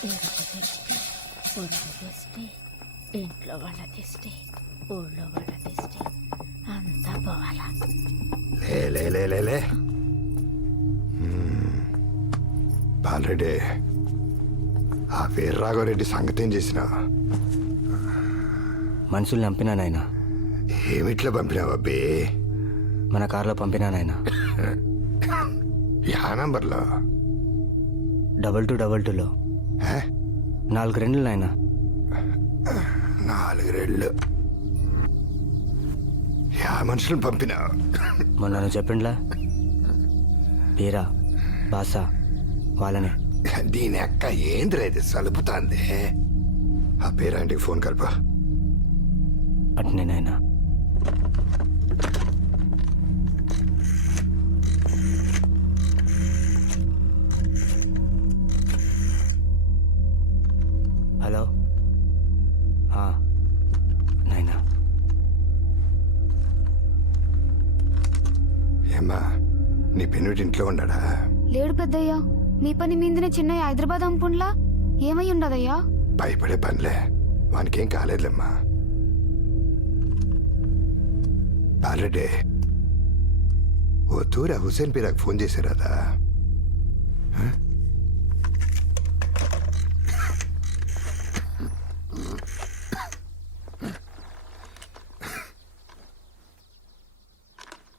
పొరుగు దిష్టి, ఇంట్లో వాళ్ళ దిష్టి, ఊళ్ళో వాళ్ళ దిష్టి అంతా పోవాలా. లే లే లే లే బాలరెడ్డి, ఆ వీర్రాఘవరెడ్డి సంగతి ఏం చేసినా? మనుషుల్ని చంపినా నాయనా. ఏమిట్లా పంపినావు అబ్బే? మన కారులో పంపినా నాయనా. యా నంబర్లో? 2222లో. 4 రెండ్లు నాయనా. 4 రెళ్ళు. యా మనుషులను పంపినావు? మొన్న నువ్వు చెప్పిండ్లా పీరా బాసా వాళ్ళనే. దీని అక్క ఏంద్రా ఇది సలుపుతాంది? ఆ పేరాంటికి ఫోన్ కలపా. అట్నే నాయనా. హలో నాయనా. ఏమ్మా, నీ పెన్నుటి ఇంట్లో ఉన్నాడా? లేడు పెద్దయ్యా. మీ పని మీందిన చిన్నయ్య హైదరాబాద్ అంపుండ్లా ఏమై ఉండదయ్యా? భయపడే పనిలే, వానికేం కాలేదులేమ్మా. బాలరెడ్డి, ఓ తూరా హుసేన్ పీరాకు ఫోన్ చేశారదా?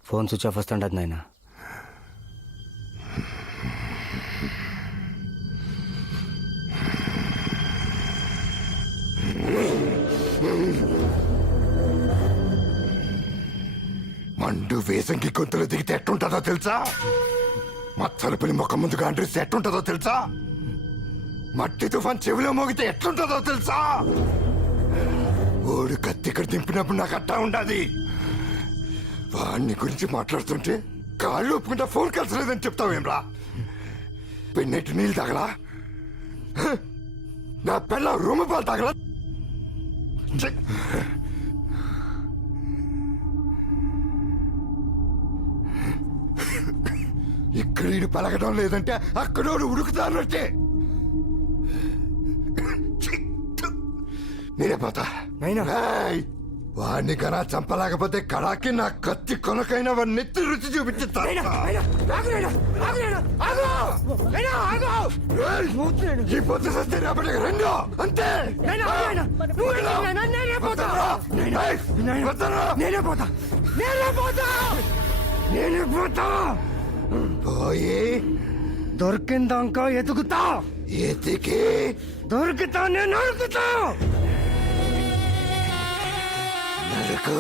ఫోన్ స్విచ్ ఆఫ్ వస్తుండదు నాయనా. మండు వేసంకి గొంతులు దిగితే ఎట్టుంటుందో తెలుసా? మచ్చల పిల్లి ముఖం ముందుగా అండ్రిస్తే ఎట్టుంటుందో తెలుసా? మట్టి తుఫాన్ చెవిలో మోగితే ఎట్లుంటుందో తెలుసా? ఓడు కత్తి ఇక్కడ దింపినప్పుడు నాకు అట్టా ఉండాది. వాడిని గురించి మాట్లాడుతుంటే కాళ్ళు ఒప్పుకుంటా ఫోన్ కలిసలేదని చెప్తావేమ్రా? పెన్నెట్టు నీళ్ళు తాగలా? నా పిల్ల రూమ్ పాలు తాగలా? ఇక్కడ ఈడు పలకడం లేదంటే అక్కడోడు ఉడుకుతానంటే నేనే పోతా. ఏయ్, వాడిని కన్నా చంపలేకపోతే కడాకి నా కత్తి కొనకైనా వాడిని నెత్తి రుచి చూపించుతా. ఈ పొద్దు సస్తే రేపటికి రెండో అంతే. పోయి దొరికిందాక ఎతుకుతా. ఎతికి దొరికితా నేను నరుకుతా. నరకు.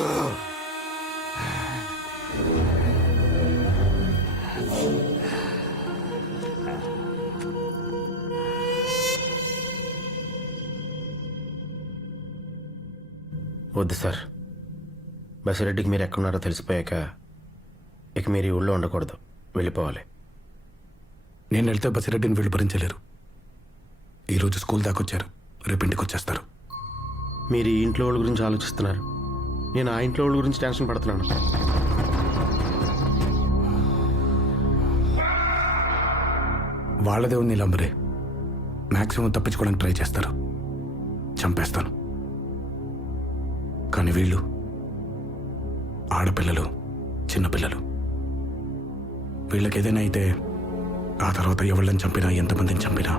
వద్దు సార్, బసిరెడ్డికి మీరు ఎక్కడున్నారో తెలిసిపోయాక ఇక మీరు ఈ ఊళ్ళో ఉండకూడదు, వెళ్ళిపోవాలి. నేను వెళ్తే బసిరెడ్డిని వీళ్ళు భరించలేరు. ఈరోజు స్కూల్ దాకా వచ్చారు, రేపు ఇంటికి వచ్చేస్తారు. మీరు ఈ ఇంట్లో వాళ్ళ గురించి ఆలోచిస్తున్నారు, నేను ఆ ఇంట్లో వాళ్ళ గురించి టెన్షన్ పడుతున్నాను. వాళ్ళదే ఉంది లంబరే. మ్యాక్సిమం తప్పించుకోవడానికి ట్రై చేస్తారు, చంపేస్తాను. కానీ వీళ్ళు ఆడపిల్లలు, చిన్నపిల్లలు. వీళ్ళకి ఏదైనా అయితే ఆ తర్వాత ఎవళ్ళని చంపినా, ఎంతమందిని చంపినా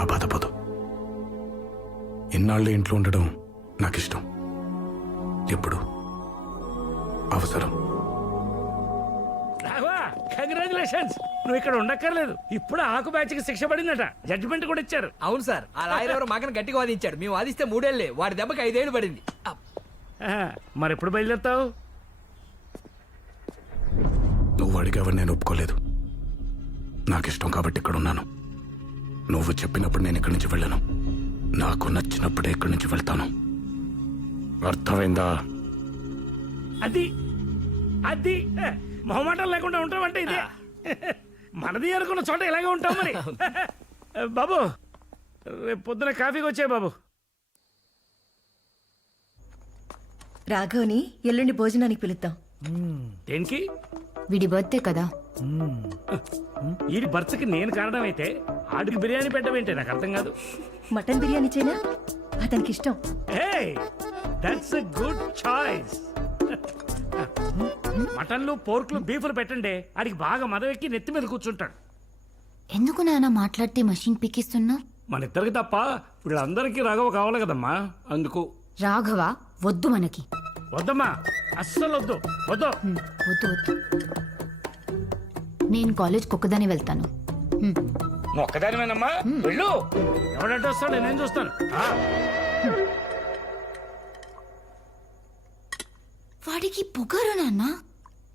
ఆ బాధపోదు. ఇన్నాళ్ళు ఇంట్లో ఉండడం నాకు ఇష్టం. ఎప్పుడు అవసరం. కంగ్రాచులేషన్స్, నువ్వు ఇక్కడ ఉండక్కర్లేదు. ఇప్పుడు ఆకు బ్యాచ్కి శిక్ష పడిందట, జడ్జిమెంట్ కూడా ఇచ్చారు. అవును సార్, ఆ లాయర్ ఎవరు మాకని గట్టిగా వాదించాడు. మేము వాదిస్తే 3 ఏళ్లే, వాడి దెబ్బకి 5 ఏళ్ళు పడింది. మరి ఎప్పుడు బయలుదేరుతావు? నువ్వు అడిగావని నేను ఒప్పుకోలేదు. నాకు ఇష్టం కాబట్టి ఇక్కడ ఉన్నాను. నువ్వు చెప్పినప్పుడు నేను ఇక్కడి నుంచి వెళ్ళను. నాకు నచ్చినప్పుడే ఇక్కడి నుంచి వెళ్తాను. అర్థమైందా? అది అది మొహమాటం లేకుండా ఉంటామంటే ఇదే. మనది అనుకున్న చోట ఇలాగే ఉంటాం మరి. బాబు, రేపు పొద్దున కాఫీకి వచ్చాయి బాబు. రాఘవ్ని ఎల్లుండి భోజనానికి పిలుద్దాం. దేనికి? వీడి బర్త్డే కదా. ఈ బర్త్కి నేను కారణమైతే ఆడికి బిర్యానీ పెట్టవేంటే నాకు అర్థం కాదు. మటన్ బిర్యానీ చేయనా, అతనికి ఇష్టం. Hey that's a good choice. మటన్లు పోర్కులు బీఫ్లు పెట్టండి, ఆడికి బాగా మదవెక్కి నెత్తి మీద కూర్చుంటాడు. ఎందుకు నాన్న మాట్లాడితే మషిన్ పిక్కిస్తున్నా? మన ఇద్దరికి తప్ప వీళ్ళందరికీ రాఘవ కావాలి కదమ్మా, అందుకు. రాఘవ వద్దు మనకి. వద్దమ్మా, అస్సలు వద్దు వద్దు. వద్దు వద్దు. నేను కాలేజ్కి ఒక్కదానే వెళ్తాను. నువ్వు ఒక్కదానివేనమ్మా, వెళ్ళు. ఎవడంటే వస్తాడు నేను చూస్తాను. వాడికి పొగరు నాన్న.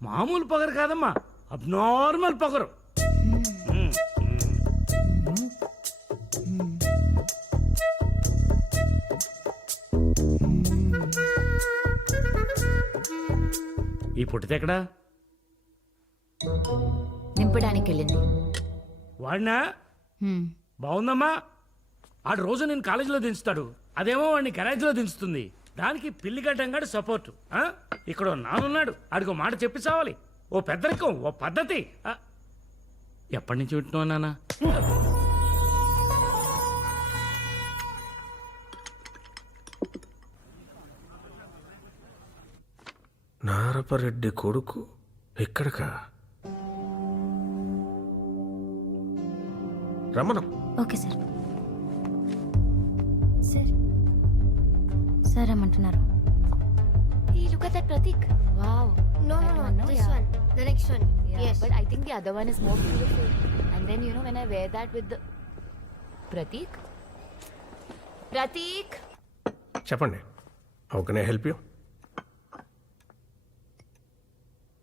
మామూలు పొగరు కాదమ్మా, అబ్నార్మల్ పొగరు. ఈ పుట్టితెక్కడా నింపడానికి వెళ్ళింది. వాడినా బాగుందమ్మా. ఆడు రోజు నేను కాలేజీలో దించుతాడు, అదేమో వాడిని గరాజ్లో దించుతుంది. దానికి పిల్లి గడ్డంగాడు సపోర్టు. ఇక్కడ నానున్నాడు, ఆడికి మాట చెప్పి చావాలి. ఓ పెద్దరికం, ఓ పద్ధతి. ఎప్పటి నుంచి వింటున్నావు నాన్న? నారపరెడ్డి కొడుకు ఎక్కడికా? రమ్మను. Okay sir. సార్ సార్ ఏమంటున్నారు? Look at that Pratik. Wow. No, this yeah. one. The next one. Yeah, Yes. but I think the other one is more beautiful. And then you know when I wear that with the Pratik. చెప్పండి. How can I help you?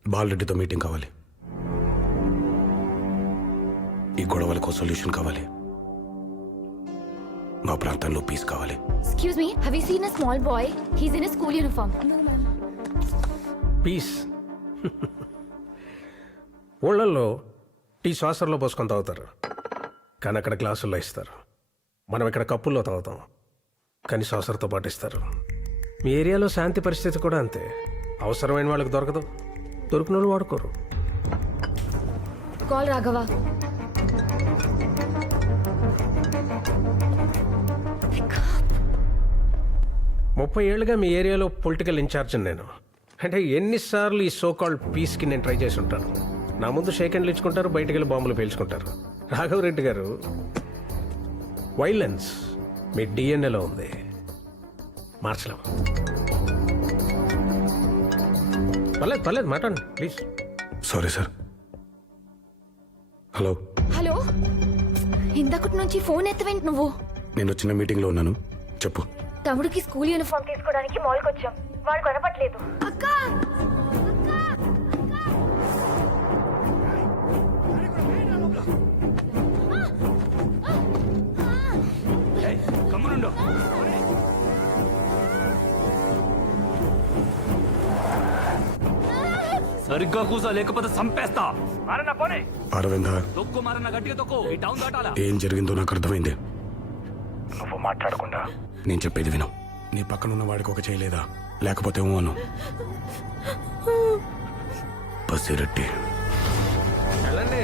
బాలరెడ్డితో meeting కావాలి. ఈ గొడవలకు solution కావాలి. మా ప్రాంతంలో piece కావాలి. Excuse me, have you seen a small boy? He's in a school uniform. Piece. ఊళ్ళల్లో టీ శ్వాసంలో పోసుకొని తాగుతారు, కానీ అక్కడ గ్లాసుల్లో ఇస్తారు. మనం ఇక్కడ కప్పుల్లో తాగుతాం, కానీ శ్వాసంతో పాటు ఇస్తారు. మీ ఏరియాలో శాంతి పరిస్థితి కూడా అంతే. అవసరమైన వాళ్ళకి దొరకదు, దొరికిన వాళ్ళు వాడుకోరు. Call Raghava. 30 ఏళ్ళుగా మీ ఏరియాలో పొలిటికల్ ఇన్ఛార్జ్ నేను. అంటే ఎన్నిసార్లు ఈ సో కాల్డ్ పీస్కి నేను ట్రై చేసి ఉంటాను. నా ముందు షేక్ హ్యాండ్లు ఇచ్చుకుంటారు, బయటికి వెళ్ళి బాంబులు పేల్చుకుంటారు. రాఘవరెడ్డి గారు, వైలెన్స్ మీ డిఎన్ఏలో ఉంది, మార్చలేం. పర్లేదు మాట్లాడండి please. Sorry sir. Hello. Hello, ఇంతకటి నుంచి ఫోన్ ఎత్తవేంటి నువ్వు? నేను చిన్న మీటింగ్లో ఉన్నాను, చెప్పు. తమ్ముడికి స్కూల్ యూనిఫామ్ తీసుకోవడానికి మాల్కి వచ్చాం, వాడు కనపట్లేదు. అక్క కమ్మునుండు. సరిగ్గా కూసా, లేకపోతే సంపేస్తా. అరవింద, తొక్కు మారన్న గట్టిగా తొక్కు. ఈ టౌన్ దాటాలా? ఏం జరిగిందో నాకు అర్థమైంది. నువ్వు మాట్లాడకుండా నేను చెప్పేది విను. నీ పక్కనున్న వాడికి ఒక చేయలేదా? లేకపోతే అను. పసిరెడ్డి వెళ్ళండి,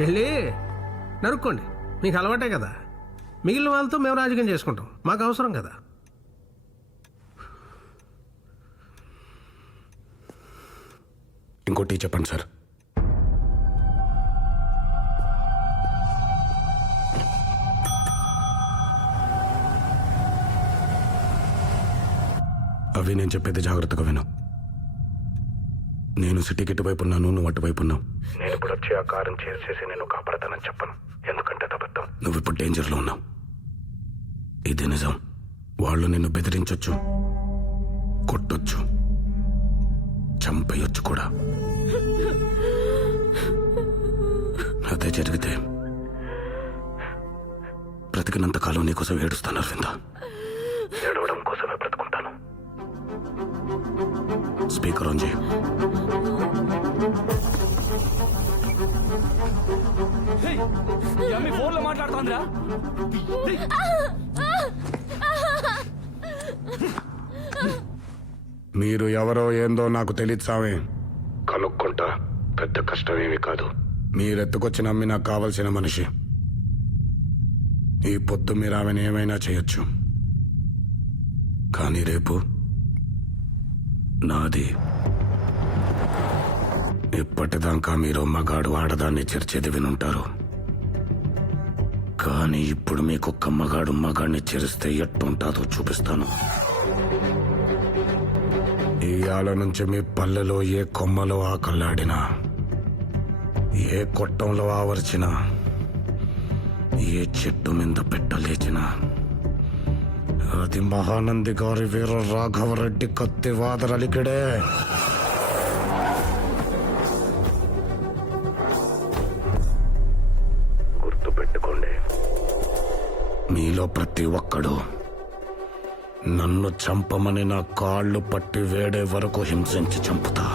వెళ్ళి నరుక్కోండి. మీకు అలవాటే కదా. మిగిలిన వాళ్ళతో మేము రాజకీయం చేసుకుంటాం, మాకు అవసరం కదా. ఇంకోటి చెప్పండి సార్. అవి నేను చెప్పేది జాగ్రత్తగా విను. నేను సిటీకి ఇటువైపు ఉన్నాను, నువ్వు అటువైపు ఉన్నావు. నేను ఇప్పుడు వచ్చి ఆ కారం చేసేసి నేను కాపాడతానని చెప్పను, ఎందుకంటే అబద్ధం. నువ్వు ఇప్పుడు డేంజర్లో ఉన్నావు, ఇది నిజం. వాళ్ళు నిన్ను బెదిరించొచ్చు, కొట్టొచ్చు, చంపేయొచ్చు కూడా. అదే జరిగితే బ్రతికినంత కాలం నీకోసం ఏడుస్తాను అరవింద. ఏడవడం కోసమే బ్రతుకుంటాను. స్పీకర్ ఆన్ చేయి. ఫోన్ లో మాట్లాడుతుందిరా. మీరు ఎవరో ఏందో నాకు తెలియదు సామే. కనుక్కుంటా. పెద్ద కష్టమేమీ కాదు. మీరెత్తుకొచ్చి నమ్మి నాకు కావలసిన మనిషి. ఈ పొద్దు మీరు ఆమెను ఏమైనా చేయొచ్చు, కానీ రేపు నాది. ఇప్పటిదాకా మీరు మగాడు ఆడదాన్ని చేర్చేది వినుంటారు, కానీ ఇప్పుడు మీకొక్క మగాడు మగాడిని చేరిస్తే ఎట్టుంటాదో చూపిస్తాను. ఇయాల నుంచి మీ పల్లెలో ఏ కొమ్మలో ఆకల్లాడినా, ఏ కొట్టంలో ఆవర్చినా, ఏ చెట్టు మీద పెట్టలేచినా అది మహానంది గారి వీర రాఘవరెడ్డి కత్తి వాదరలికిడే. గుర్తుపెట్టుకోండి, మీలో ప్రతి ఒక్కడు నన్ను చంపమని నా కాళ్ళు పట్టి వేడే వరకు హింసించి చంపుతా.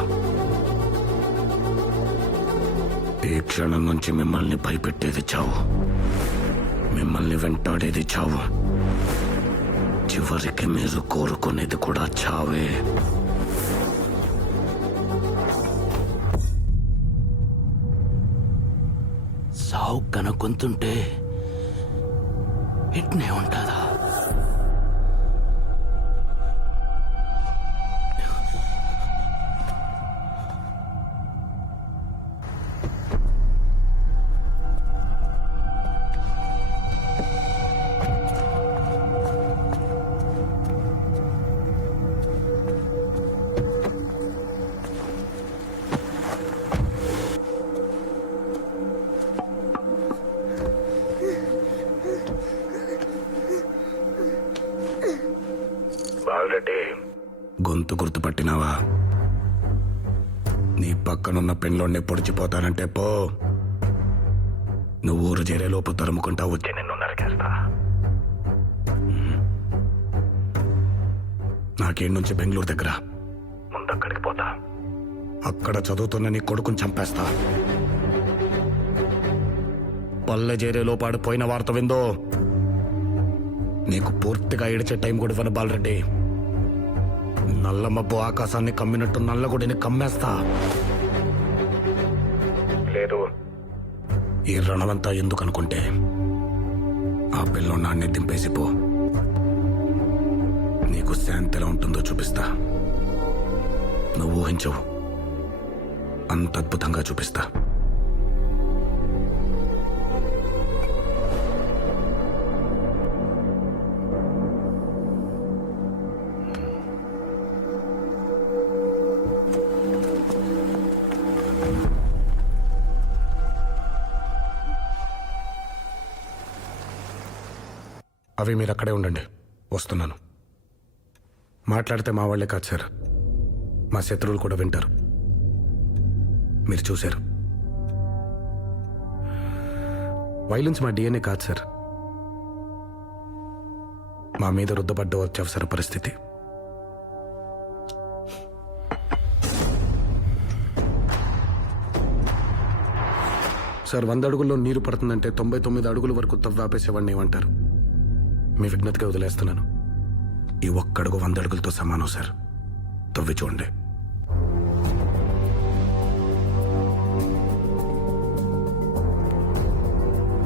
ఈ క్షణం నుంచి మిమ్మల్ని భయపెట్టేది చావు, మిమ్మల్ని వెంటాడేది చావు, చివరికి మీరు కోరుకునేది కూడా చావే. సావు కనుక్కుంటుంటే ఇట్నే ఉంటుందా? గొంతు గుర్తుపట్టినావా? నీ పక్కనున్న పెన్లోనే పొడిచిపోతానంటే పో. నువ్వు ఊరు చేరేలోపు తరుముకుంటా వచ్చి నిన్ను నరికేస్తా. నాకేం నుంచి బెంగళూరు దగ్గర, ముందక్కడికి పోతా. అక్కడ చదువుతున్న నీ కొడుకుని చంపేస్తా. పల్లె చేరేలోపు ఆడిపోయిన వార్త విందో నీకు పూర్తిగా ఏడిచే టైం కూడా ఇవ్వను బాలరెడ్డి. నల్ల మబ్బు ఆకాశాన్ని కమ్మినట్టు నల్లగుడిని కమ్మేస్తా. లేదు, ఈ రణమంతా ఎందుకు అనుకుంటే ఆ పిల్లోన్నాన్ని దింపేసిపో. నీకు శాంతి ఎలా ఉంటుందో చూపిస్తా. నువ్వు ఊహించవు, అంత అద్భుతంగా చూపిస్తా. అవి మీరు అక్కడే ఉండండి, వస్తున్నాను. మాట్లాడితే మా వాళ్ళే కాదు సార్, మా శత్రువులు కూడా వింటారు. మీరు చూశారు, వైలెన్స్ మా డిఎన్ఏ కాదు సార్, మా మీద రుద్దపడ్డ అత్యవసర పరిస్థితి. సార్, 100 అడుగుల్లో నీరు పడుతుందంటే 99 అడుగుల వరకు తవ్వాపేసేవాడిని ఏమంటారు? మీ విజ్ఞతగా వదిలేస్తున్నాను. ఈ ఒక్కడుగు 100 అడుగులతో సమానం సార్. తవ్వి చూడండి.